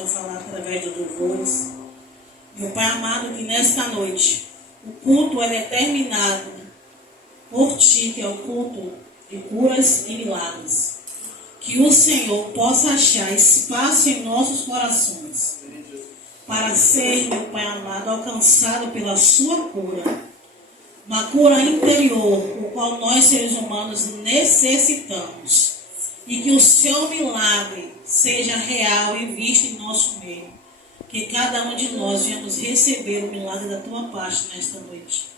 Senhor falar através dos louvores. Meu Pai amado, que nesta noite o culto é determinado por Ti, que é o culto de curas e milagres. Que o Senhor possa achar espaço em nossos corações para ser, meu Pai amado, alcançado pela Sua cura. Uma cura interior, o qual nós, seres humanos, necessitamos. E que o Seu milagre seja real e visto em nosso meio. Que cada um de nós venhamos receber o milagre da Tua parte nesta noite.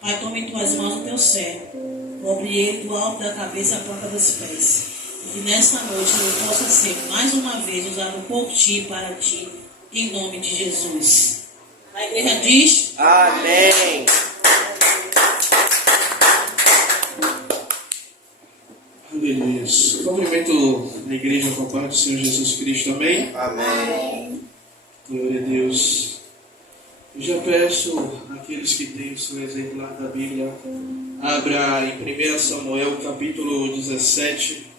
Pai, tome em Tuas mãos o Teu servo. Cobre ele do alto da cabeça à ponta dos pés. E que nesta noite ele possa ser mais uma vez usado por Ti e para Ti. Em nome de Jesus. A igreja diz: Amém. Aleluia. Cumprimento a igreja com a paz do Senhor Jesus Cristo. Amém? Amém. Glória a Deus. Eu já peço àqueles que têm o seu exemplar da Bíblia, abra em 1 Samuel, capítulo 17.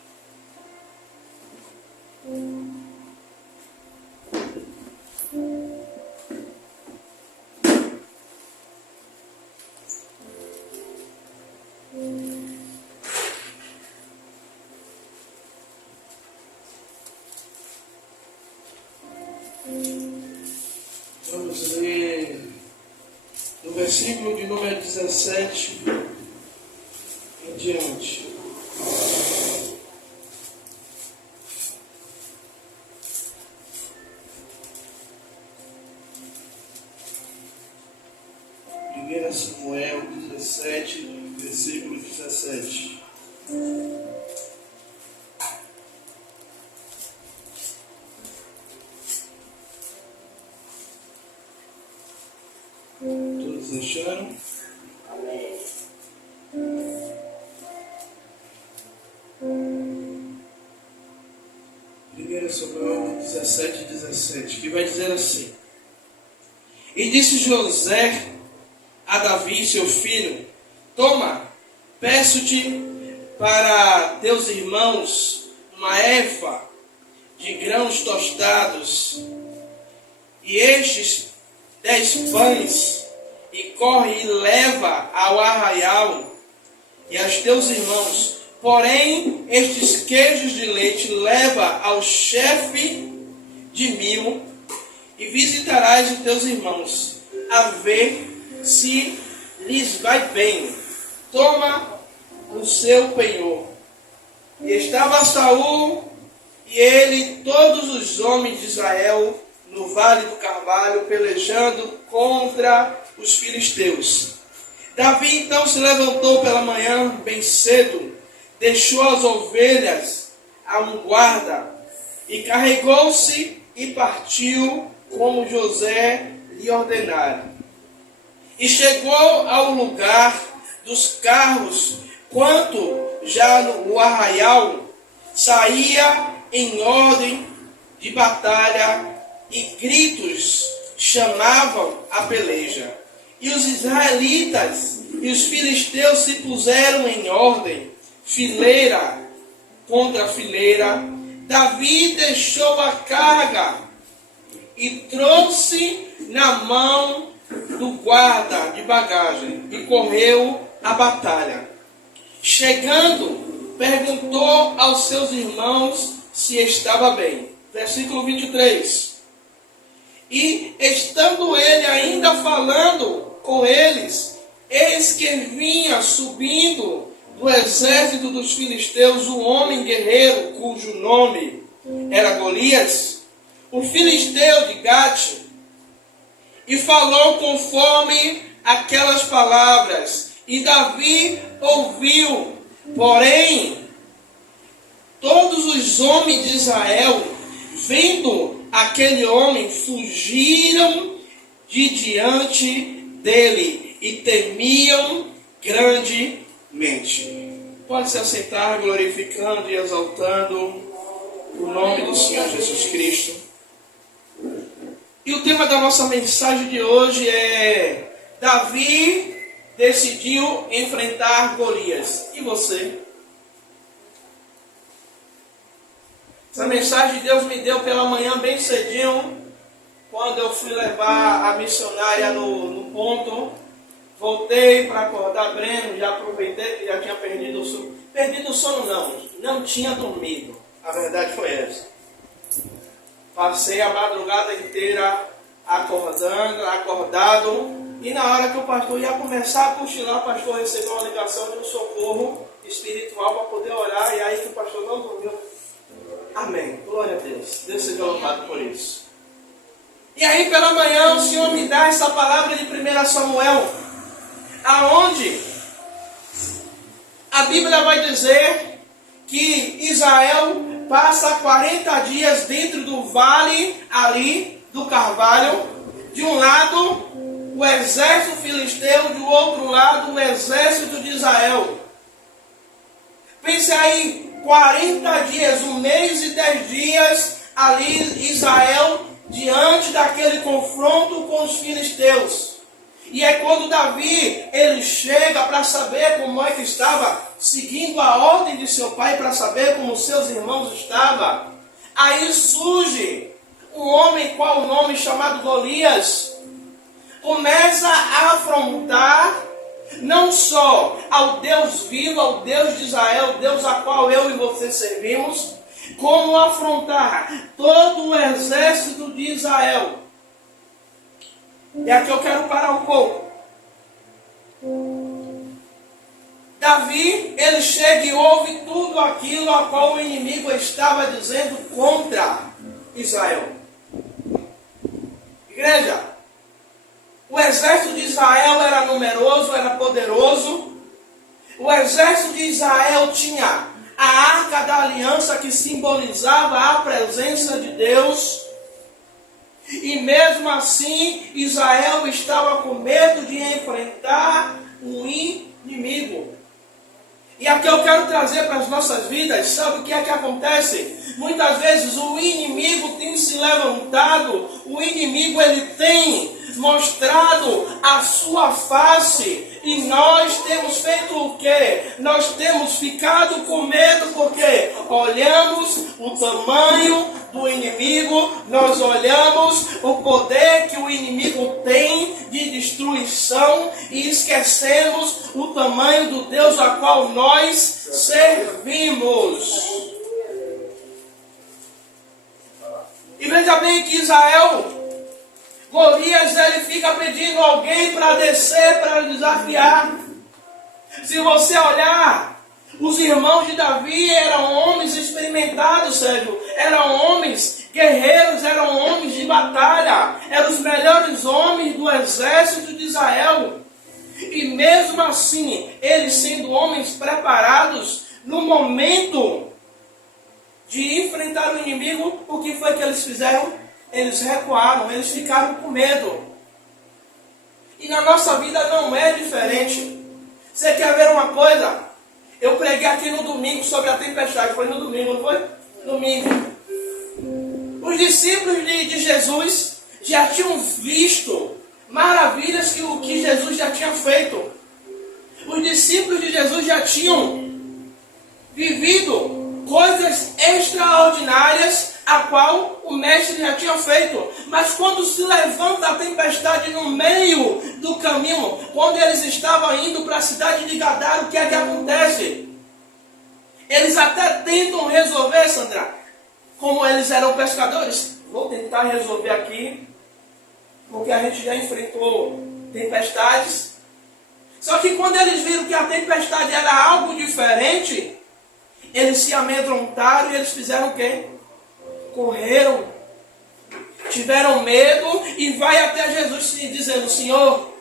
Vamos ler no versículo de número 17 em diante. Primeira Samuel 17, versículo 17. Todos acharam? Amém. 1 Samuel 17, 17, que vai dizer assim: E disse José a Davi, seu filho: Toma, peço-te para teus irmãos uma efa de grãos tostados, e estes 10 pães, e corre e leva ao arraial e aos teus irmãos. Porém, estes queijos de leite leva ao chefe de 1000, e visitarás os teus irmãos, a ver se lhes vai bem. Toma o seu penhor. E estava Saul e ele e todos os homens de Israel no vale do Carvalho, pelejando contra os filisteus. Davi então se levantou pela manhã bem cedo, deixou as ovelhas a um guarda, e carregou-se e partiu como José lhe ordenara. E chegou ao lugar dos carros, quanto já no arraial saía em ordem de batalha, e gritos chamavam a peleja. E os israelitas e os filisteus se puseram em ordem, fileira contra fileira. Davi deixou a carga e trouxe na mão do guarda de bagagem e correu à batalha. Chegando, perguntou aos seus irmãos se estava bem. Versículo 23. E estando ele ainda falando com eles, eis que vinha subindo do exército dos filisteus um homem guerreiro, cujo nome era Golias, o filisteu de Gate, e falou conforme aquelas palavras, e Davi ouviu. Porém, todos os homens de Israel, vendo aquele homem, fugiram de diante dele e temiam grandemente. Pode se assentar, glorificando e exaltando o nome do Senhor Jesus Cristo. E o tema da nossa mensagem de hoje é: Davi decidiu enfrentar Golias. E você? Essa mensagem Deus me deu pela manhã bem cedinho, quando eu fui levar a missionária no ponto. Voltei para acordar Breno, já aproveitei que já tinha perdido o sono. Perdido o sono não tinha dormido. A verdade foi essa. Passei a madrugada inteira acordado, e na hora que o pastor ia começar a cochilar, o pastor recebeu uma ligação de um socorro espiritual para poder orar, e aí que o pastor não dormiu. Amém. Glória a Deus. Deus seja louvado por isso. E aí pela manhã o Senhor me dá essa palavra de 1 Samuel, aonde a Bíblia vai dizer que Israel passa 40 dias dentro do vale ali do Carvalho. De um lado o exército filisteu, do outro lado o exército de Israel. Pense aí, 40 dias, 1 mês e 10 dias ali Israel diante daquele confronto com os filisteus. E é quando Davi, ele chega para saber como é que estava, seguindo a ordem de seu pai, para saber como seus irmãos estavam. Aí surge um homem, qual o nome, chamado Golias, começa a afrontar, não só ao Deus vivo, ao Deus de Israel, Deus a qual eu e você servimos, como afrontar todo o exército de Israel. E aqui eu quero parar um pouco. Davi, ele chega e ouve tudo aquilo a qual o inimigo estava dizendo contra Israel. Igreja, o exército de Israel era numeroso, era poderoso. O exército de Israel tinha a arca da aliança, que simbolizava a presença de Deus. E mesmo assim, Israel estava com medo de enfrentar o inimigo. E aqui eu quero trazer para as nossas vidas, sabe o que é que acontece? Muitas vezes o inimigo tem se levantado, o inimigo ele tem mostrado a sua face, e nós temos feito o quê? Nós temos ficado com medo, porque olhamos o tamanho do inimigo, nós olhamos o poder que o inimigo tem de destruição e esquecemos o tamanho do Deus a qual nós servimos. E veja bem que Israel, Golias, ele fica pedindo alguém para descer, para desafiar. Se você olhar, os irmãos de Davi eram homens experimentados, Sérgio. Eram homens guerreiros, eram homens de batalha. Eram os melhores homens do exército de Israel. E mesmo assim, eles sendo homens preparados, no momento de enfrentar o inimigo, o que foi que eles fizeram? Eles recuaram, eles ficaram com medo. E na nossa vida não é diferente. Você quer ver uma coisa? Eu preguei aqui no domingo sobre a tempestade. Foi no domingo, não foi? Domingo. Os discípulos de Jesus já tinham visto maravilhas que o que Jesus já tinha feito. Os discípulos de Jesus já tinham vivido coisas extraordinárias a qual o mestre já tinha feito. Mas quando se levanta a tempestade no meio do caminho, quando eles estavam indo para a cidade de Gadara, o que é que acontece? Eles até tentam resolver, Sandra, como eles eram pescadores. Vou tentar resolver aqui, porque a gente já enfrentou tempestades. Só que quando eles viram que a tempestade era algo diferente, eles se amedrontaram e eles fizeram o quê? Correram, tiveram medo e vai até Jesus dizendo: Senhor,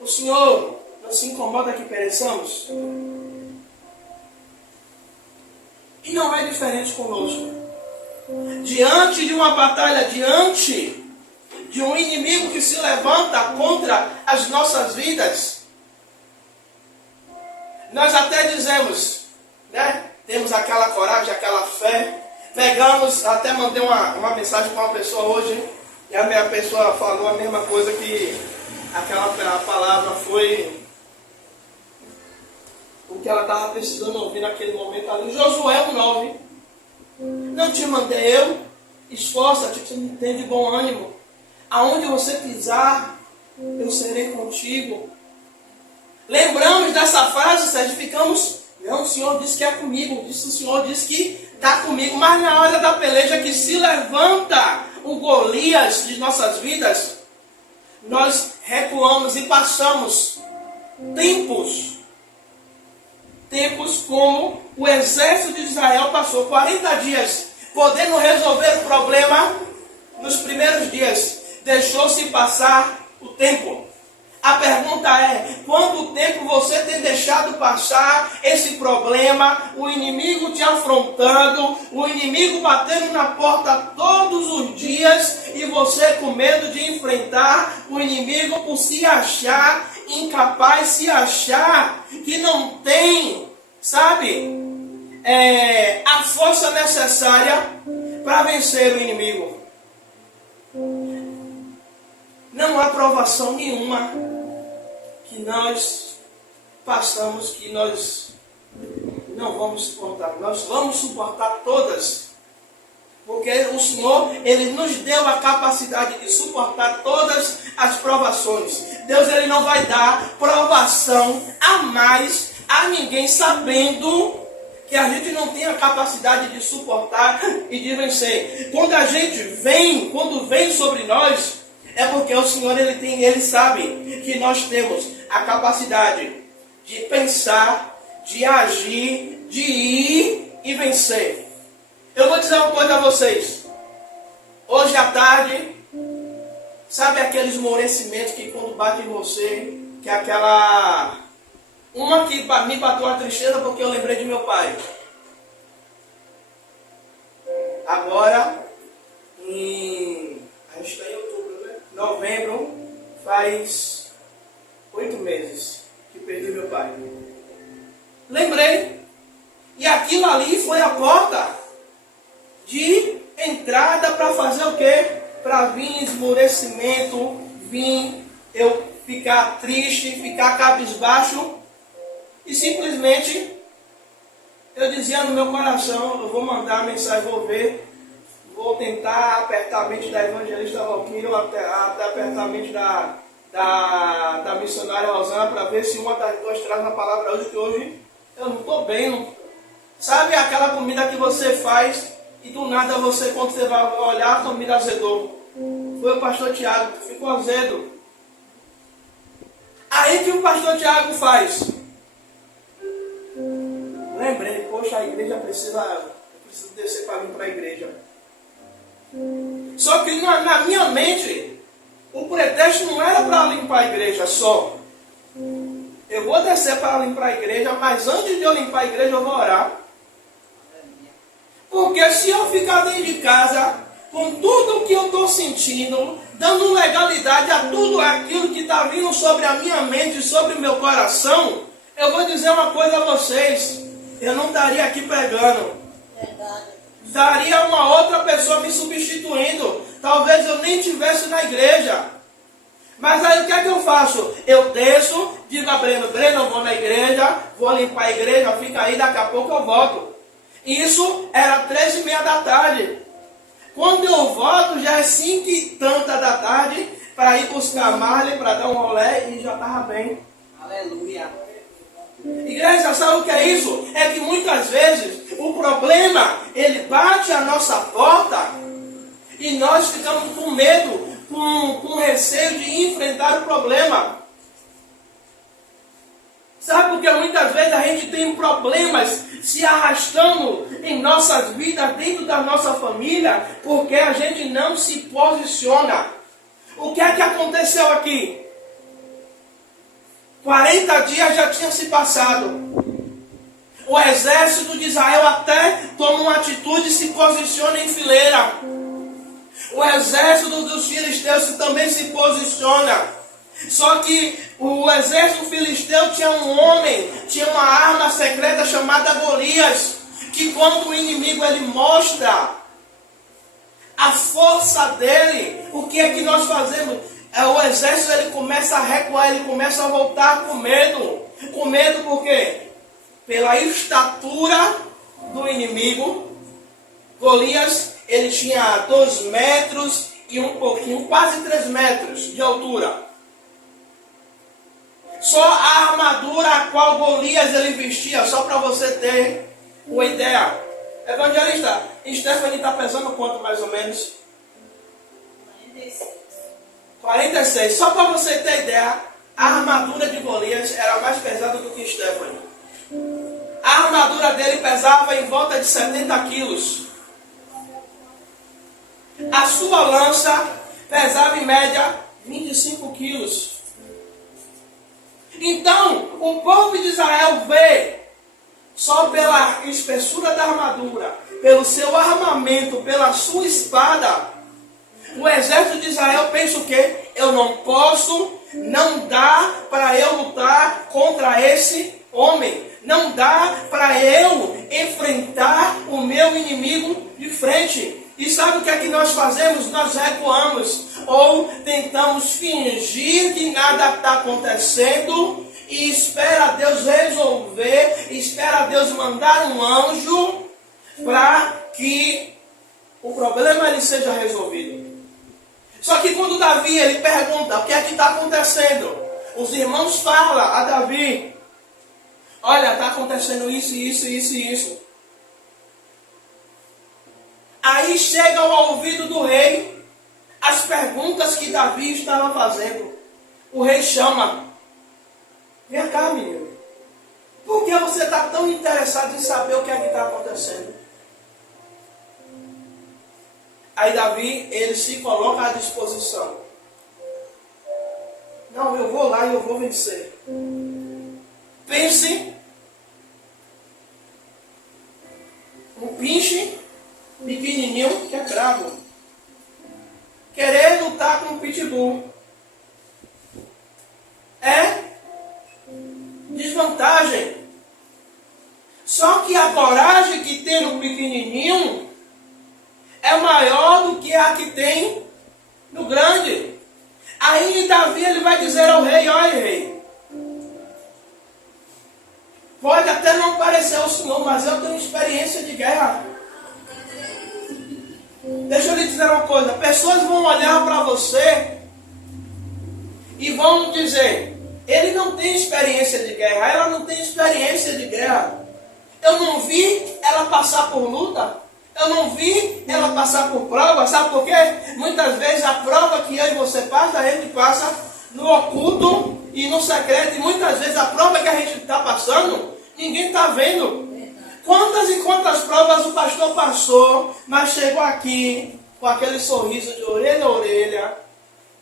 o Senhor não se incomoda que pereçamos? E não é diferente conosco. Diante de uma batalha, diante de um inimigo que se levanta contra as nossas vidas, nós até dizemos, né? Temos aquela coragem, aquela fé. Pegamos, até mandei uma mensagem para uma pessoa hoje, e a minha pessoa falou a mesma coisa, que aquela palavra foi o que ela estava precisando ouvir naquele momento ali. Josué 1:9. Não te mandei eu? Esforça-te, tenha de bom ânimo. Aonde você pisar, eu serei contigo. Lembramos dessa frase, Sérgio, ficamos... Não, o Senhor disse que é comigo. O Senhor disse que está comigo. Mas na hora da peleja que se levanta o Golias de nossas vidas, nós recuamos e passamos tempos como o exército de Israel passou 40 dias, podendo resolver o problema nos primeiros dias. Deixou-se passar o tempo. A pergunta é, quanto tempo você tem deixado passar esse problema, o inimigo te afrontando, o inimigo batendo na porta todos os dias e você com medo de enfrentar o inimigo por se achar incapaz, se achar que não tem, sabe, a força necessária para vencer o inimigo. Não há provação nenhuma que nós passamos que nós não vamos suportar. Nós vamos suportar todas. Porque o Senhor, Ele nos deu a capacidade de suportar todas as provações. Deus, Ele não vai dar provação a mais a ninguém, sabendo que a gente não tem a capacidade de suportar e de vencer. Quando vem sobre nós, é porque o Senhor, Ele sabe que nós temos a capacidade de pensar, de agir, de ir e vencer. Eu vou dizer uma coisa a vocês. Hoje à tarde, sabe aquele esmorecimentos que quando bate em você, que é aquela... Uma que me bateu a tristeza porque eu lembrei de meu pai. Agora, a gente está em outubro, né? Novembro, faz 8 meses que perdi meu pai. Lembrei. E aquilo ali foi a porta de entrada para fazer o quê? Para vir esmorecimento, vir eu ficar triste, ficar cabisbaixo. E simplesmente eu dizia no meu coração, eu vou mandar a mensagem, vou tentar apertar a mente da evangelista Valquíria, ou até apertar a mente da missionária Rosana, para ver se uma das duas traz uma palavra hoje, que hoje eu não estou bem. Não... Sabe aquela comida que você faz e do nada você, quando você vai olhar, a comida azedou. Foi o pastor Tiago, ficou azedo. Aí que o pastor Tiago faz? Lembrei, poxa, a igreja precisa descer para vir para a igreja. Só que na minha mente, o pretexto não era para limpar a igreja só. Eu vou descer para limpar a igreja, mas antes de eu limpar a igreja, eu vou orar. Porque se eu ficar dentro de casa, com tudo o que eu estou sentindo, dando legalidade a tudo aquilo que está vindo sobre a minha mente, sobre o meu coração, eu vou dizer uma coisa a vocês. Eu não estaria aqui pregando. Daria uma outra pessoa me substituindo. Talvez eu nem estivesse na igreja. Mas aí o que é que eu faço? Eu desço, digo a Breno, eu vou na igreja, vou limpar a igreja, fica aí, daqui a pouco eu volto. Isso era 13h30 da tarde. Quando eu volto, já é 5h tanta da tarde, para ir buscar a Marley, para dar um rolê, e já estava bem. Aleluia. Igreja, sabe o que é isso? É que muitas vezes o problema, ele bate a nossa porta e nós ficamos com medo, com receio de enfrentar o problema. Sabe porque muitas vezes a gente tem problemas se arrastando em nossas vidas, dentro da nossa família, porque a gente não se posiciona. O que é que aconteceu aqui? 40 dias já tinham se passado. O exército de Israel até toma uma atitude e se posiciona em fileira. O exército dos filisteus também se posiciona. Só que o exército filisteu tinha um homem, tinha uma arma secreta chamada Golias, que quando o inimigo ele mostra a força dele, o que é que nós fazemos? O exército ele começa a recuar, ele começa a voltar com medo. Com medo por quê? Pela estatura do inimigo, Golias, ele tinha 2 metros e um pouquinho, quase 3 metros de altura. Só a armadura a qual Golias ele vestia, só para você ter uma ideia. Evangelista, Stephanie está pesando quanto mais ou menos? 46. Só para você ter ideia, a armadura de Golias era mais pesada do que Stephanie. A armadura dele pesava em volta de 70 quilos. A sua lança pesava em média 25 quilos. Então, o povo de Israel vê, só pela espessura da armadura, pelo seu armamento, pela sua espada, o exército de Israel pensa o quê? Eu não posso, não dá para eu lutar contra esse homem. Não dá para eu enfrentar o meu inimigo de frente. E sabe o que é que nós fazemos? Nós recuamos ou tentamos fingir que nada está acontecendo e espera Deus resolver, espera Deus mandar um anjo para que o problema ele seja resolvido. Só que quando Davi ele pergunta o que é que está acontecendo, os irmãos falam a Davi: olha, está acontecendo isso, isso, isso e isso. Aí chega ao ouvido do rei as perguntas que Davi estava fazendo. O rei chama: vem cá, menino. Por que você está tão interessado em saber o que é que está acontecendo? Aí Davi, ele se coloca à disposição. Não, eu vou lá e eu vou vencer. Pense um pinche pequenininho que é bravo, querer lutar com um pitbull é desvantagem. Só que a coragem que tem no pequenininho é maior do que a que tem no grande. Aí Davi ele vai dizer ao rei: olha, rei, pode até não parecer ao senhor, mas eu tenho experiência de guerra. Deixa eu lhe dizer uma coisa: pessoas vão olhar para você e vão dizer: ele não tem experiência de guerra, ela não tem experiência de guerra. Eu não vi ela passar por luta, eu não vi ela passar por prova. Sabe por quê? Muitas vezes a prova que eu e você passa, a gente passa no oculto e no secreto. E muitas vezes a prova que a gente está passando, ninguém está vendo. Quantas e quantas provas o pastor passou, mas chegou aqui com aquele sorriso de orelha a orelha,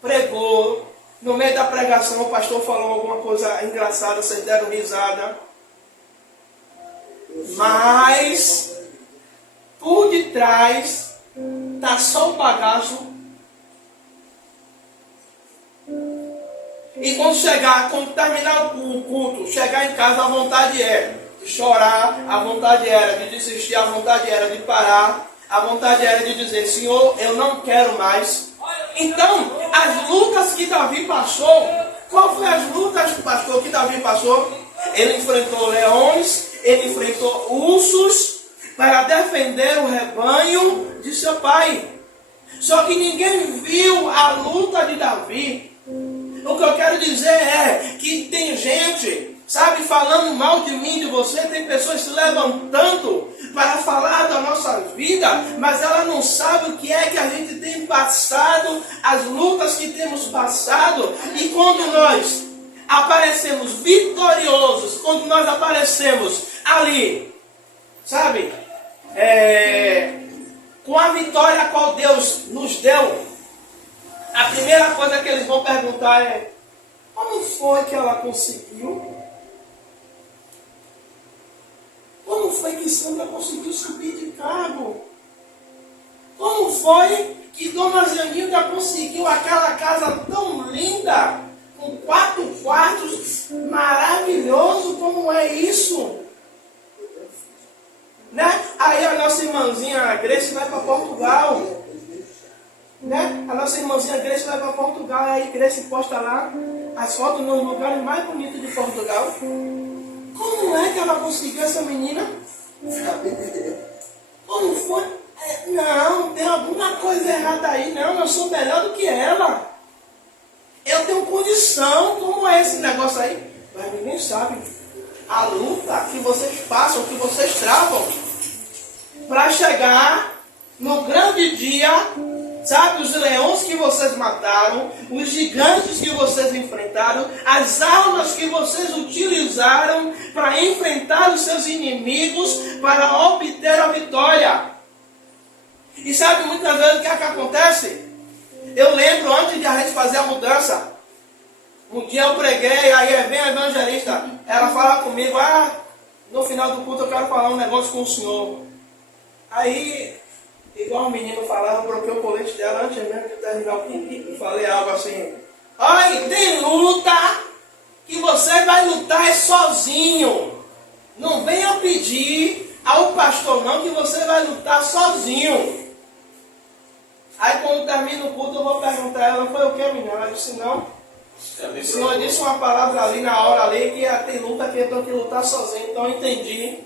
pregou, no meio da pregação o pastor falou alguma coisa engraçada, vocês deram risada, mas por detrás está só o bagaço. E quando terminar o culto, chegar em casa, a vontade é de chorar, a vontade era de desistir, a vontade era de parar, a vontade era de dizer: Senhor, eu não quero mais. Então, as lutas que Davi passou, qual foi as lutas, pastor, que Davi passou? Ele enfrentou leões, ele enfrentou ursos para defender o rebanho de seu pai. Só que ninguém viu a luta de Davi. O que eu quero dizer é que tem gente, sabe, falando mal de mim, de você. Tem pessoas se levantando para falar da nossa vida, mas ela não sabe o que é que a gente tem passado, as lutas que temos passado. E quando nós aparecemos vitoriosos, quando nós aparecemos ali, sabe, com a vitória a qual Deus nos deu, a primeira coisa que eles vão perguntar é: como foi que ela conseguiu? Como foi que Sandra conseguiu subir de cargo? Como foi que Dona Zanilda conseguiu aquela casa tão linda, com 4 quartos, maravilhoso? Como é isso? Né? Aí a nossa irmãzinha Grace vai para Portugal. Né? A nossa irmãzinha Grace vai para Portugal. Aí Grace posta lá as fotos nos lugares mais bonitos de Portugal. Como é que ela conseguiu, essa menina? Como foi? Não, tem alguma coisa errada aí. Não, eu sou melhor do que ela. Eu tenho condição. Como é esse negócio aí? Mas ninguém sabe a luta que vocês passam, que vocês travam para chegar no grande dia, sabe? Os leões que vocês mataram, os gigantes que vocês enfrentaram, as armas que vocês utilizaram para enfrentar os seus inimigos, para obter a vitória. E sabe muitas vezes o que é que acontece? Eu lembro antes de a gente fazer a mudança, um dia eu preguei, aí vem a evangelista, ela fala comigo, no final do culto eu quero falar um negócio com o senhor. Aí, igual o menino falava, eu broquei o colete dela antes mesmo de terminar o culto. E falei algo assim, olha, tem luta que você vai lutar sozinho. Não venha pedir ao pastor não que você vai lutar sozinho. Aí quando termina o culto eu vou perguntar a ela, foi o que, menina? Ela disse, não. O senhor disse uma palavra ali na hora ali que tem luta que eu tenho que lutar sozinho. Então eu entendi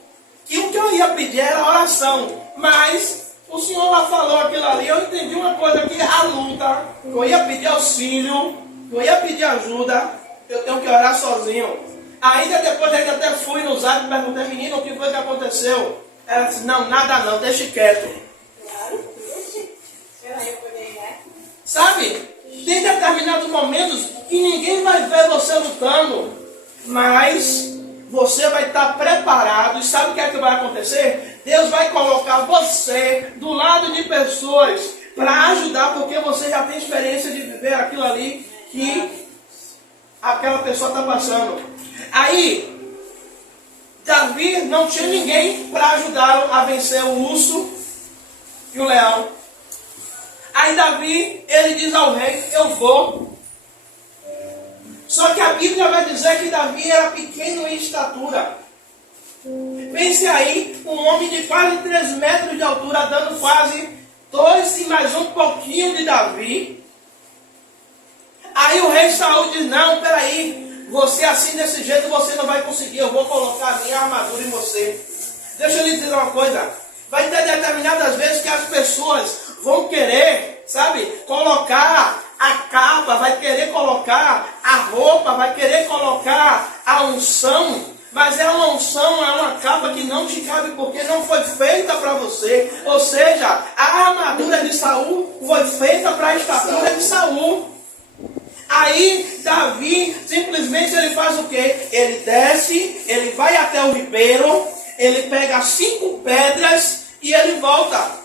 que o que eu ia pedir era oração. Mas o senhor lá falou aquilo ali, eu entendi uma coisa, que a luta, que eu ia pedir auxílio, que eu ia pedir ajuda, eu tenho que orar sozinho. Ainda depois eu até fui no zap e perguntei, menina, o que foi que aconteceu? Ela disse, não, nada não, deixe quieto. Sabe? Tem determinados momentos que ninguém vai ver você lutando, mas você vai estar preparado. E sabe o que é que vai acontecer? Deus vai colocar você do lado de pessoas para ajudar, porque você já tem experiência de viver aquilo ali que aquela pessoa está passando. Aí, Davi não tinha ninguém para ajudá-lo a vencer o urso e o leão. Aí Davi, ele diz ao rei, eu vou. Só que a Bíblia vai dizer que Davi era pequeno em estatura. Pense aí, um homem de quase 3 metros de altura, dando quase 2 e mais um pouquinho de Davi. Aí o rei Saul diz, não, peraí, você assim desse jeito você não vai conseguir, eu vou colocar a minha armadura em você. Deixa eu lhe dizer uma coisa, vai ter determinadas vezes que as pessoas vão querer, sabe, colocar a capa, vai querer colocar a roupa, vai querer colocar a unção, mas é uma unção, é uma capa que não te cabe porque não foi feita para você. Ou seja, a armadura de Saul foi feita para a estatura de Saul. Aí Davi simplesmente ele faz o quê? Ele desce, ele vai até o ribeiro, ele pega 5 pedras e ele volta.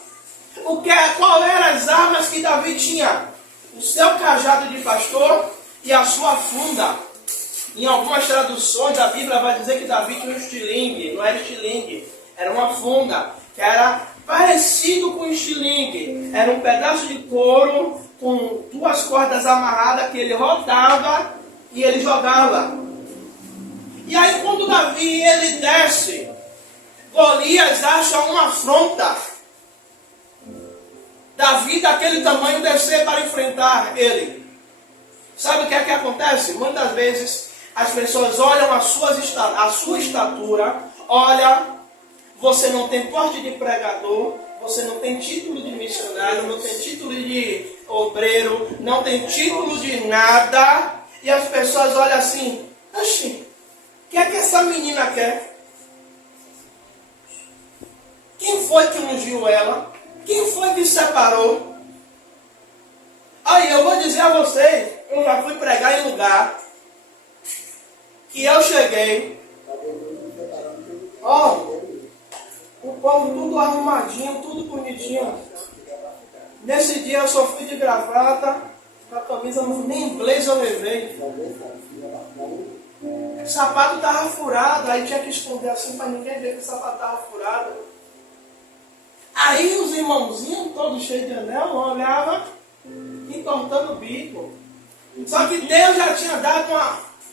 Qual eram as armas que Davi tinha? O seu cajado de pastor e a sua funda. Em algumas traduções da Bíblia vai dizer que Davi tinha um estilingue. Não era estilingue, era uma funda que era parecido com estilingue. Era um pedaço de couro com 2 cordas amarradas que ele rodava e ele jogava. E aí quando Davi ele desce, Golias acha uma afronta. Davi daquele tamanho descer para enfrentar ele. Sabe o que é que acontece? Muitas vezes as pessoas olham a sua estatura, olha, você não tem porte de pregador, você não tem título de missionário, não tem título de obreiro, não tem título de nada, e as pessoas olham assim, oxi, o que é que essa menina quer? Quem foi que ungiu ela? Quem foi que separou? Aí eu vou dizer a vocês, eu já fui pregar em lugar que eu cheguei, o povo tudo arrumadinho, tudo bonitinho. Nesse dia eu só fui de gravata, a camisa nem blazer eu levei. O sapato estava furado, aí tinha que esconder assim para ninguém ver que o sapato estava furado. Aí os irmãozinhos, todos cheios de anel, olhavam e cortando o bico. Só que Deus já tinha dado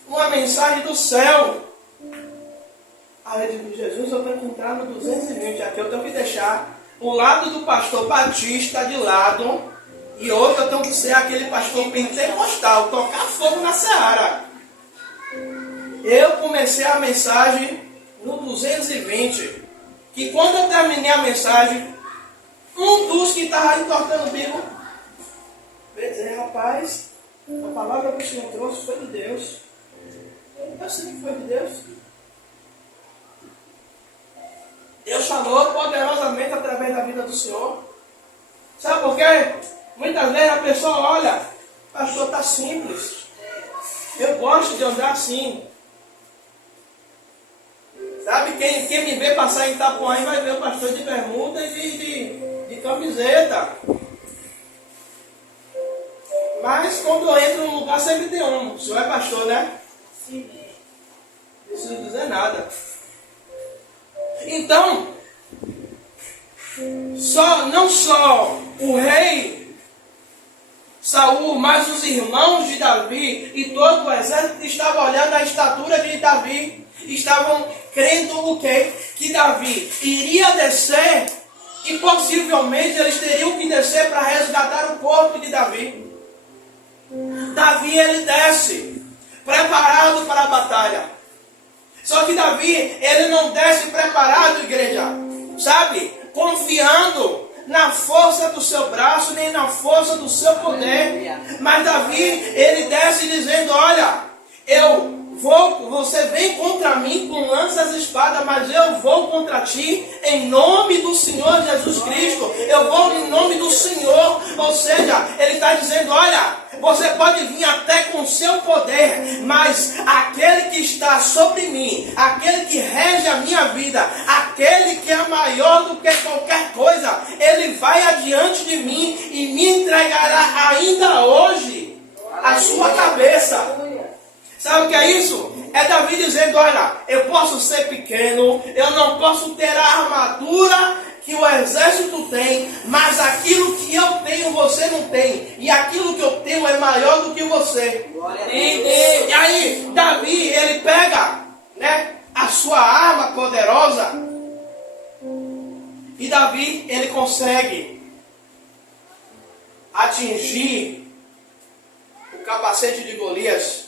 uma mensagem do céu. Aí eu digo, Jesus, eu tenho que entrar no 220, aqui eu tenho que deixar o lado do pastor Batista de lado, e hoje eu tenho que ser aquele pastor pentecostal, tocar fogo na seara. Eu comecei a mensagem no 220, que quando eu terminei a mensagem, Um dos que estava entortando o bico veio dizer, rapaz, a palavra que o Senhor trouxe foi de Deus. Eu sei que foi de Deus. Deus falou poderosamente através da vida do Senhor. Sabe por quê? Muitas vezes a pessoa olha, pastor, está simples. Eu gosto de andar assim. Sabe, quem me vê passar em Itapuã vai ver o pastor de bermuda e de camiseta. Mas quando eu entro num lugar sempre tem um. O senhor é pastor, né? Sim. Não preciso dizer nada. Então, não só o rei Saul, mas os irmãos de Davi e todo o exército estavam olhando a estatura de Davi. Estavam crendo o quê? Que Davi iria descer e possivelmente eles teriam que descer para resgatar o corpo de Davi. Davi, ele desce, preparado para a batalha. Só que Davi, ele não desce preparado, igreja, sabe? Confiando na força do seu braço, nem na força do seu poder. Mas Davi, ele desce dizendo, olha, você vem contra mim com lanças e espadas, mas eu vou contra ti em nome do Senhor Jesus Cristo. Eu vou em nome do Senhor. Ou seja, ele está dizendo, olha, você pode vir até com o seu poder, mas aquele que está sobre mim, aquele que rege a minha vida, aquele que é maior do que qualquer coisa, ele vai adiante de mim e me entregará ainda hoje a sua cabeça. Sabe o que é isso? É Davi dizendo, olha, eu posso ser pequeno, eu não posso ter a armadura que o exército tem, mas aquilo que eu tenho você não tem, e aquilo que eu tenho é maior do que você. E aí, Davi, ele pega, né, a sua arma poderosa, e Davi, ele consegue atingir o capacete de Golias.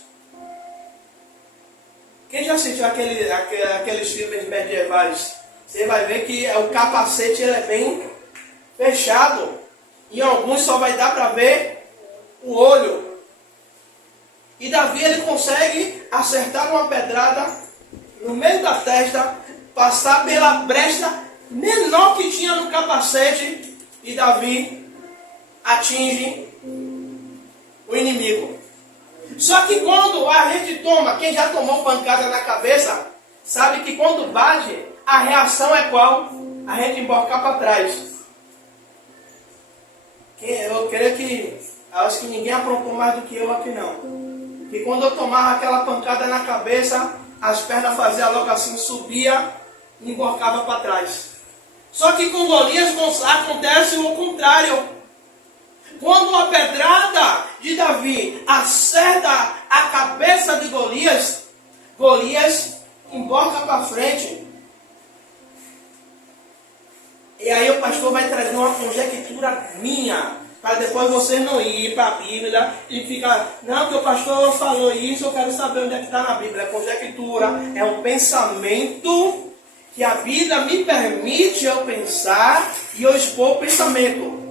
Quem já assistiu aqueles filmes medievais, você vai ver que o capacete ele é bem fechado. Em alguns só vai dar para ver o olho. E Davi, ele consegue acertar uma pedrada no meio da testa, passar pela brecha menor que tinha no capacete, e Davi atinge o inimigo. Só que quando a gente toma, quem já tomou pancada na cabeça, sabe que quando bate, a reação é qual? A gente emborcar para trás. Eu creio que, acho que ninguém aprontou mais do que eu aqui não. E quando eu tomava aquela pancada na cabeça, as pernas faziam logo assim, subia e emborcava para trás. Só que com Golias acontece o contrário. Quando a pedrada de Davi acerta a cabeça de Golias, Golias emborca para frente. E aí o pastor vai trazer uma conjectura minha, para depois vocês não ir para a Bíblia e ficar, não, que o pastor falou isso, eu quero saber onde é que está na Bíblia. Conjectura é um pensamento que a Bíblia me permite eu pensar e eu expor o pensamento.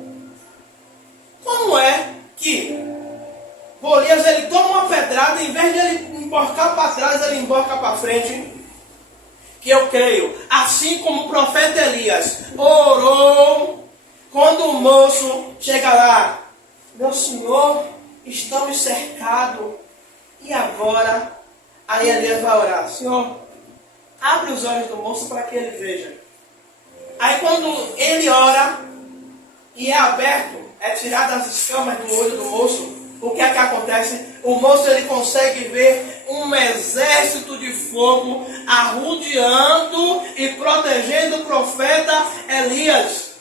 Como é que Golias, ele toma uma pedrada, em vez de ele emborcar para trás, ele emborca para frente? Que eu creio, assim como o profeta Elias orou, quando o moço chega lá, meu senhor, estamos cercados, e agora? Aí Elias vai orar, Senhor, abre os olhos do moço para que ele veja. Aí quando ele ora, e é aberto, é tirado as escamas do olho do moço, o que é que acontece? O moço, ele consegue ver um exército de fogo arrodeando e protegendo o profeta Elias.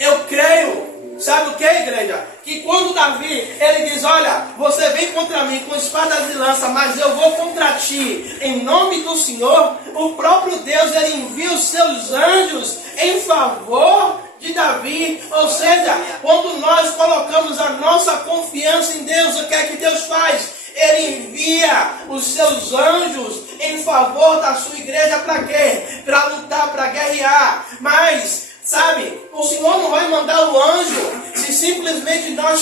Eu creio, sabe o que, igreja? Que quando Davi, ele diz, olha, você vem contra mim com espadas e lança, mas eu vou contra ti em nome do Senhor, o próprio Deus, ele envia os seus anjos em favor de Davi. Ou seja, quando nós colocamos a nossa confiança em Deus, o que é que Deus faz? Ele envia os seus anjos em favor da sua igreja. Para quê? Para lutar, para guerrear. Mas, sabe, o Senhor não vai mandar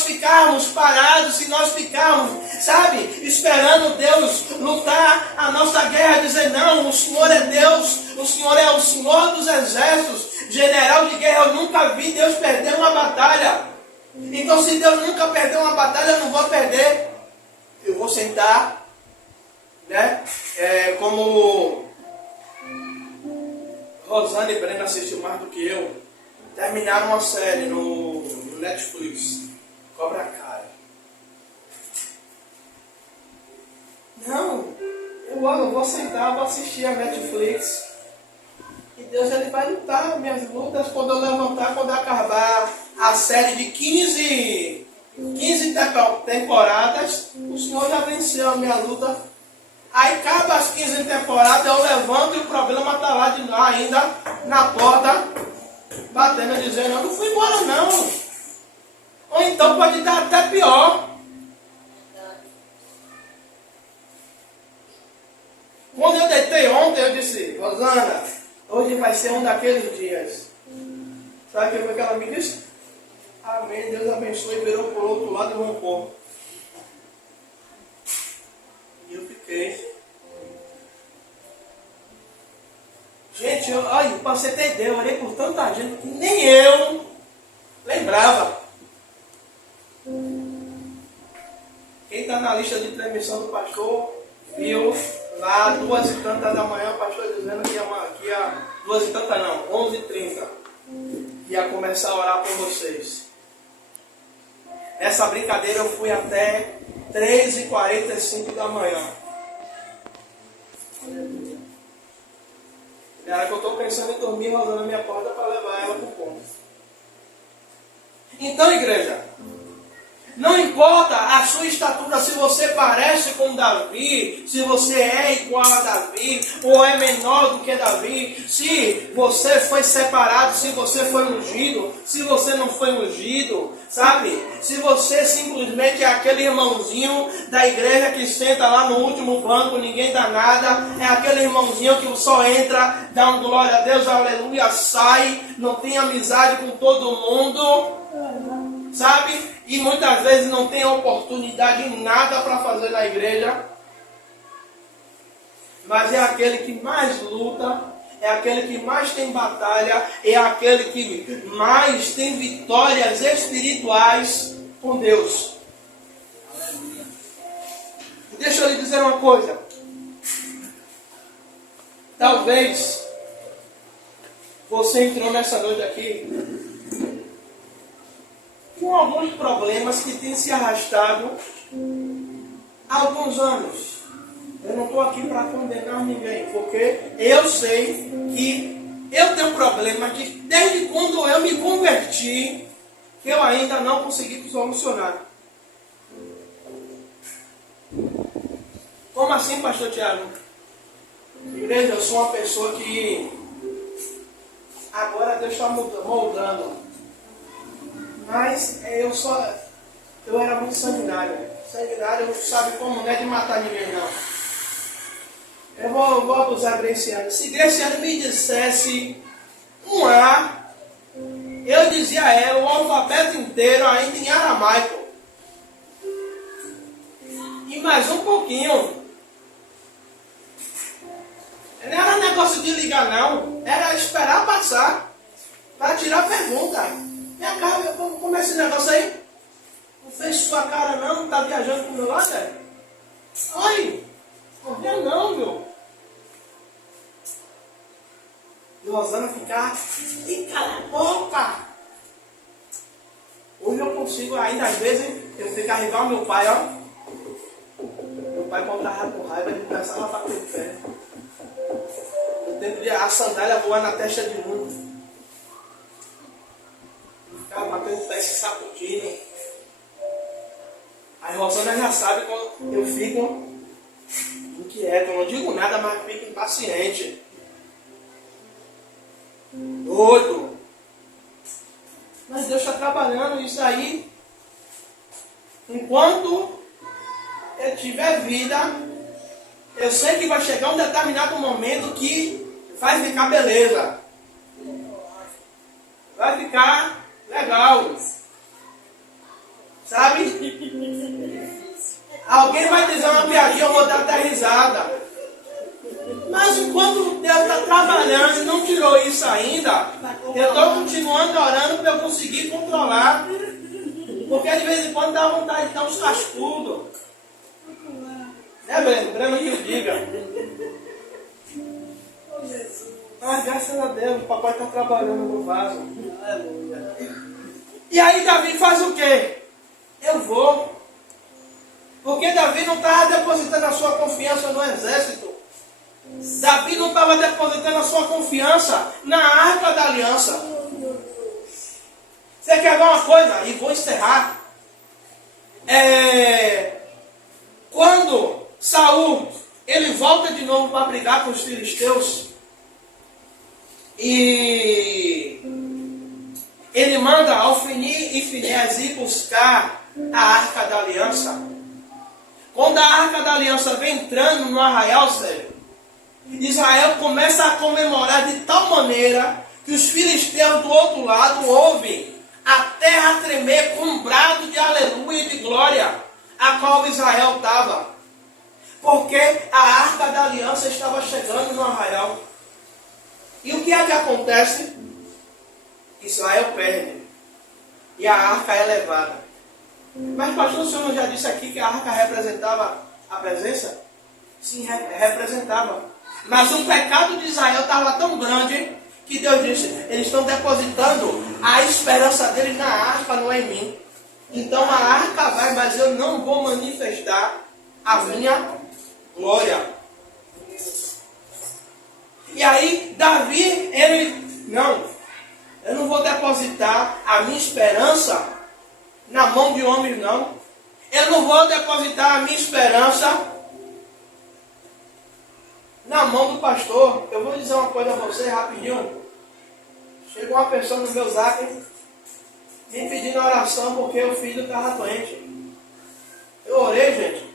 ficarmos parados, se nós ficarmos, sabe, esperando Deus lutar a nossa guerra, dizer, não, o Senhor é Deus, o Senhor é o Senhor dos exércitos, general de guerra, eu nunca vi Deus perder uma batalha. Então, se Deus nunca perdeu uma batalha, eu não vou perder. Eu vou sentar, né? Como Rosana e Brenda assistiu mais do que eu, terminaram uma série no Netflix, Cobra Kai. Não, eu vou sentar, vou assistir a Netflix. E Deus, ele vai lutar minhas lutas quando eu levantar, quando acabar a série de 15 temporadas, o Senhor já venceu a minha luta. Aí acaba as 15 temporadas, eu levanto e o problema está lá ainda na porta, batendo, dizendo, eu não fui embora não. Ou então pode dar até pior. Quando eu deitei ontem, eu disse, Rosana, hoje vai ser um daqueles dias. Sabe o que ela me disse? Amém, Deus abençoe, virou por outro lado e rompou. E eu fiquei. Gente, olha, para você ter ideia, eu orei por tanta gente que nem eu lembrava. Quem está na lista de transmissão do pastor, viu lá 2h30 da manhã, o pastor dizendo que ia 2h30 não, 11h30. Ia começar a orar por vocês. Nessa brincadeira eu fui até 3h45 da manhã. Era que eu estou pensando em dormir, Rosana me acorda para levar ela para o ponto. Então, igreja, não importa a sua estatura, se você parece com Davi, se você é igual a Davi, ou é menor do que Davi, se você foi separado, se você foi ungido, se você não foi ungido, sabe? Se você simplesmente é aquele irmãozinho da igreja que senta lá no último banco, ninguém dá nada, é aquele irmãozinho que só entra, dá um glória a Deus, aleluia, sai, não tem amizade com todo mundo, sabe? E muitas vezes não tem oportunidade em nada para fazer na igreja. Mas é aquele que mais luta, é aquele que mais tem batalha, é aquele que mais tem vitórias espirituais com Deus. Deixa eu lhe dizer uma coisa. Talvez você entrou nessa noite aqui com alguns problemas que têm se arrastado há alguns anos. Eu não estou aqui para condenar ninguém, porque eu sei que eu tenho problemas que desde quando eu me converti, que eu ainda não consegui solucionar. Como assim, pastor Tiago? Igreja, eu sou uma pessoa que agora Deus está moldando. Mas eu era muito sanguinário. Sanguinário sabe como não é de matar ninguém não. Eu vou abusar Graciano. Se Graciano me dissesse um A, eu dizia a ela o alfabeto inteiro ainda em aramaico. E mais um pouquinho. Não era negócio de ligar não. Era esperar passar para tirar a pergunta. Minha cara, como é esse negócio aí? Não fez sua cara não? Não tá viajando pro meu lado, é? Oi! Não vê não, meu. E Rosana ficar, e cala a boca! Hoje eu consigo, ainda às vezes, eu ficar igual ao meu pai, ó. Meu pai contava com raiva, ele começava a bater o pé. No tempo de a sandália voar na testa de um. Ficava batendo o pé, se sacudindo. Aí Rosana já sabe quando eu fico inquieto, eu não digo nada, mas fico impaciente. Doido. Mas Deus está trabalhando isso aí. Enquanto eu tiver vida, eu sei que vai chegar um determinado momento que vai ficar beleza. Vai ficar legal. Sabe? Alguém vai dizer uma piadinha, eu vou dar até risada. Mas enquanto Deus está trabalhando e não tirou isso ainda, eu estou continuando orando para eu conseguir controlar. Porque de vez em quando dá vontade de dar uns cascudos. Né, Breno? Breno que eu diga. Mas graças a Deus, o papai está trabalhando no vaso. E aí Davi faz o quê? Eu vou. Porque Davi não estava depositando a sua confiança no exército. Davi não estava depositando a sua confiança na arca da aliança. Você quer ver uma coisa? E vou encerrar. Quando Saul ele volta de novo para brigar com os filisteus, e ele manda Ofni e Finéias ir buscar a arca da aliança. Quando a arca da aliança vem entrando no arraial, sério, Israel começa a comemorar de tal maneira que os filisteus do outro lado ouvem a terra tremer com um brado de aleluia e de glória, a qual Israel estava. Porque a arca da aliança estava chegando no arraial. E o que é que acontece? Israel perde. E a arca é levada. Mas pastor, o senhor não já disse aqui que a arca representava a presença? Sim, representava. Mas o pecado de Israel estava tão grande que Deus disse, eles estão depositando a esperança deles na arca, não é em mim. Então a arca vai, mas eu não vou manifestar a minha glória. E aí Davi, eu não vou depositar a minha esperança na mão de homens, não. Eu não vou depositar a minha esperança na mão do pastor. Eu vou dizer uma coisa a você rapidinho. Chegou uma pessoa no meu zap me pedindo oração porque o filho estava doente. Eu orei, gente.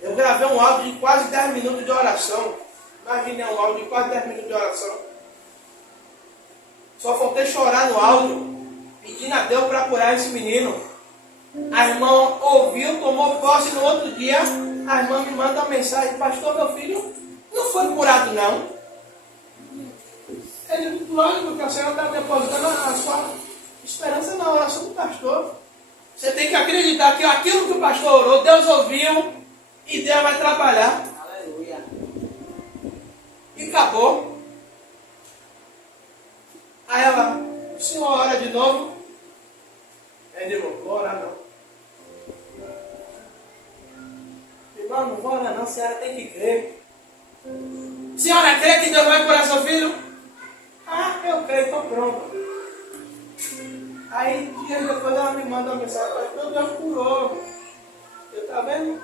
Eu gravei um áudio de quase 10 minutos de oração. Imagine um áudio de quase 10 minutos de oração. Só faltei chorar no áudio, pedindo a Deus para curar esse menino. A irmã ouviu, tomou posse no outro dia. A irmã me manda uma mensagem: pastor, meu filho não foi curado, não. Ele, lógico que a senhora está depositando a sua esperança na oração do pastor. Você tem que acreditar que aquilo que o pastor orou, Deus ouviu e Deus vai trabalhar. Aleluia. E acabou. Aí ela, o senhor ora de novo? Ele disse, vou orar não. Irmão, não vou orar não, a senhora tem que crer. Senhora crê que Deus vai curar seu filho? Ah, eu creio, estou pronto. Aí, dias depois ela me manda uma mensagem, pastor, Deus curou. Eu, tá vendo?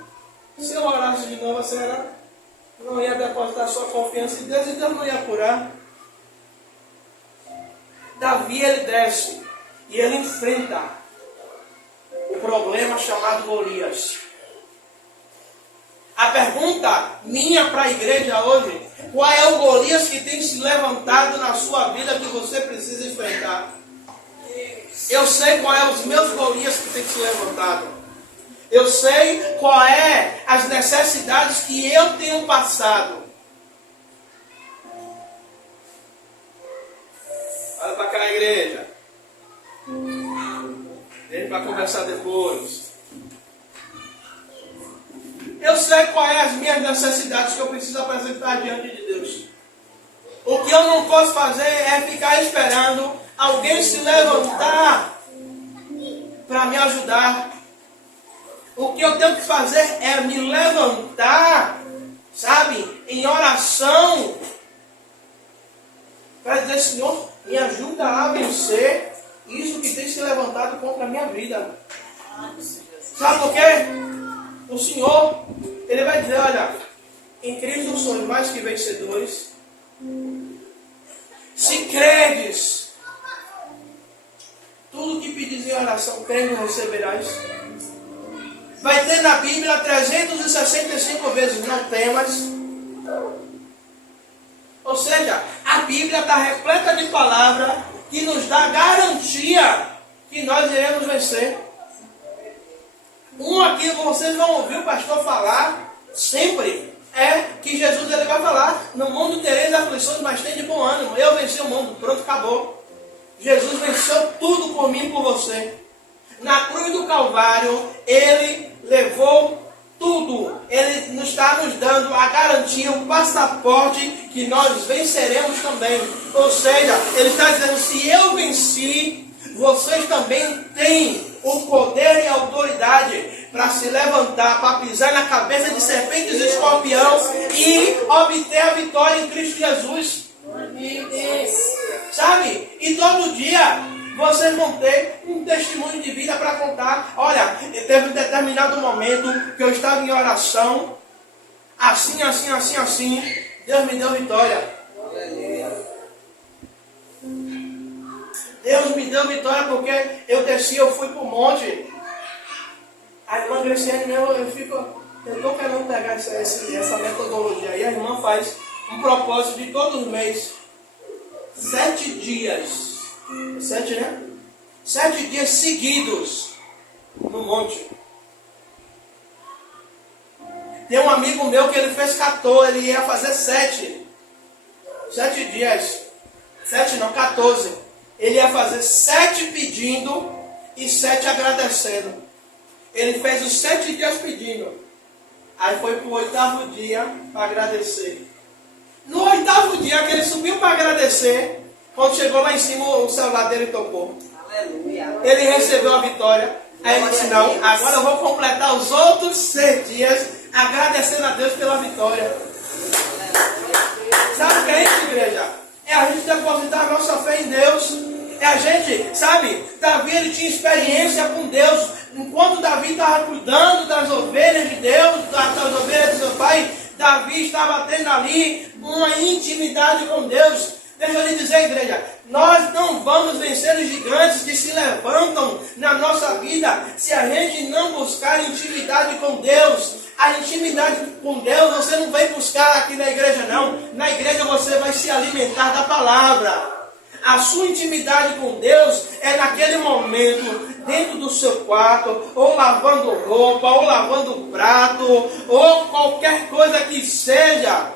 Se eu orasse de novo, a senhora não ia depositar sua confiança em Deus e Deus não ia curar. Davi, ele desce e ele enfrenta o problema chamado Golias. A pergunta minha para a igreja hoje: qual é o Golias que tem se levantado na sua vida que você precisa enfrentar? Eu sei qual é os meus Golias que tem se levantado. Eu sei qual é as necessidades que eu tenho passado. Olha para cá, igreja. Deixa para conversar depois. Eu sei qual é as minhas necessidades que eu preciso apresentar diante de Deus. O que eu não posso fazer é ficar esperando alguém se levantar para me ajudar. O que eu tenho que fazer é me levantar, sabe, em oração, para dizer: Senhor, me ajuda a vencer isso que tem se levantado contra a minha vida. Sabe por quê? O Senhor, Ele vai dizer: olha, em Cristo somos mais que vencedores. Se credes, tudo que pedis em oração, crendo, receberás. Vai ter na Bíblia 365 vezes não temas. Ou seja, a Bíblia está repleta de palavras que nos dá garantia que nós iremos vencer. Uma que vocês vão ouvir o pastor falar sempre é que Jesus ele vai falar: no mundo tereis aflições, mas tem de bom ânimo. Eu venci o mundo, pronto, acabou. Jesus venceu tudo por mim e por você. Na cruz do Calvário, Ele levou tudo. Ele nos está nos dando a garantia, o passaporte que nós venceremos também. Ou seja, Ele está dizendo: se eu venci, vocês também têm o poder e a autoridade para se levantar, para pisar na cabeça de serpentes e escorpião e obter a vitória em Cristo Jesus. Sabe? E todo dia vocês vão ter um testemunho de vida para contar. Olha, teve um determinado momento que eu estava em oração, assim, Deus me deu vitória. Deus me deu vitória porque eu desci, eu fui para o monte. A irmã Graciane, eu estou querendo pegar essa metodologia aí. A irmã faz um propósito de todos os meses. 7 dias. 7, né? 7 dias seguidos no monte. Tem um amigo meu que ele fez 14, ele ia fazer 7 dias. 7 não, 14. Ele ia fazer 7 pedindo e 7 agradecendo. Ele fez os 7 dias pedindo. Aí foi para o 8º dia para agradecer. No 8º dia que ele subiu para agradecer, quando chegou lá em cima, o celular dele tocou. Aleluia. Ele recebeu a vitória. Aí ele disse: não, agora eu vou completar os outros 6 dias agradecendo a Deus pela vitória. Sabe o que é isso, igreja? É a gente depositar a nossa fé em Deus. É a gente, sabe? Davi ele tinha experiência com Deus. Enquanto Davi estava cuidando das ovelhas de Deus, das ovelhas do seu pai, Davi estava tendo ali uma intimidade com Deus. Deixa eu lhe dizer, igreja, nós não vamos vencer os gigantes que se levantam na nossa vida se a gente não buscar intimidade com Deus. A intimidade com Deus você não vai buscar aqui na igreja, não. Na igreja você vai se alimentar da palavra. A sua intimidade com Deus é naquele momento, dentro do seu quarto, ou lavando roupa, ou lavando prato, ou qualquer coisa que seja.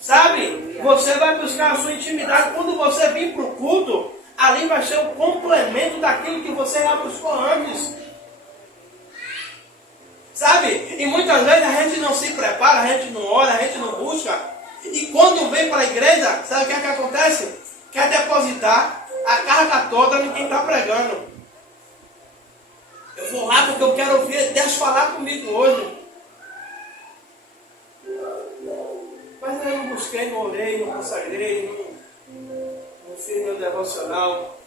Sabe? Você vai buscar a sua intimidade. Quando você vir para o culto, ali vai ser o complemento daquilo que você já buscou antes. Sabe? E muitas vezes a gente não se prepara, a gente não ora, a gente não busca. E quando vem para a igreja, sabe o que é que acontece? Quer depositar a carga toda em quem está pregando. Eu vou lá porque eu quero ouvir Deus falar comigo hoje. Mas eu não busquei, não orei, não consagrei, não fiz meu devocional,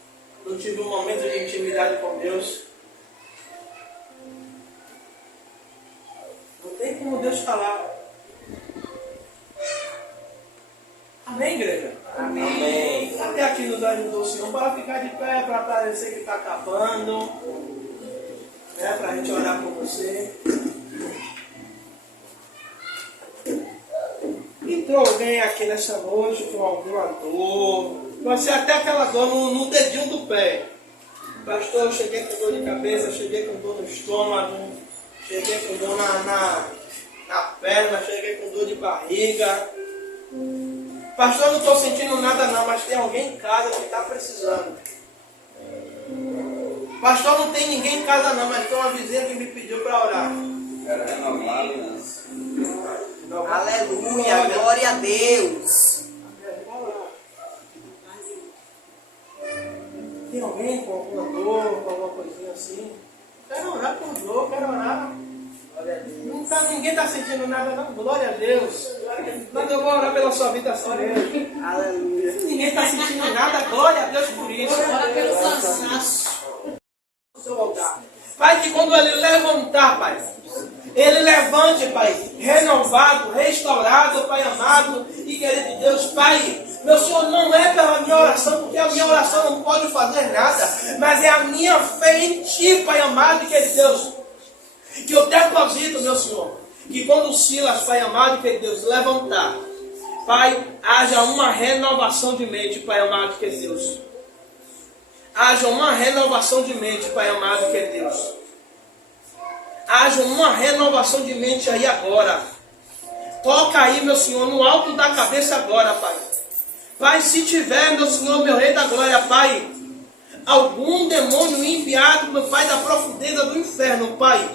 não tive um momento de intimidade com Deus. Não tem como Deus falar. Amém, igreja? Amém. Até aqui nos ajudou o Senhor para ficar de pé, para parecer que está acabando, né, para a gente orar por você. Entrou alguém aqui nessa noite com alguma dor, pode ser até aquela dor no dedinho do pé. Pastor, eu cheguei com dor de cabeça, cheguei com dor no estômago, cheguei com dor na perna, cheguei com dor de barriga. Pastor, eu não estou sentindo nada não, mas tem alguém em casa que está precisando. Pastor, não tem ninguém em casa não, mas tem uma vizinha que me pediu para orar. Aleluia, glória a Deus. Tem alguém com alguma dor, com alguma coisinha assim? Quero orar por dor, quero orar. Ninguém está sentindo nada não, glória a Deus. Mas eu vou orar pela sua vida assim mesmo. Aleluia. Ninguém está sentindo nada, glória a Deus por isso. Ora pelo cansaço. Seu altar. Pai, que quando ele levantar, Pai, ele levante, Pai, renovado, restaurado, Pai amado e querido Deus, Pai. Meu Senhor, não é pela minha oração, porque a minha oração não pode fazer nada, mas é a minha fé em Ti, Pai amado e querido Deus, que eu deposito, meu Senhor, que quando o Silas, Pai amado e querido Deus, levantar, Pai, haja uma renovação de mente, Pai amado e querido Deus. Haja uma renovação de mente, Pai amado e querido Deus. haja uma renovação de mente aí agora. Toca aí, meu Senhor, no alto da cabeça agora, Pai. Pai, se tiver, meu Senhor, meu Rei da Glória, Pai, algum demônio enviado, meu Pai, da profundeza do inferno, Pai,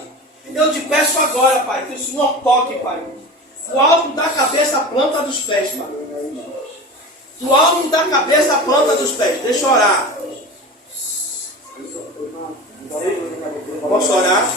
eu te peço agora, Pai, que o Senhor toque, Pai, o alto da cabeça, a planta dos pés, Pai. Do alto da cabeça, a planta dos pés. Deixa eu orar. Posso orar?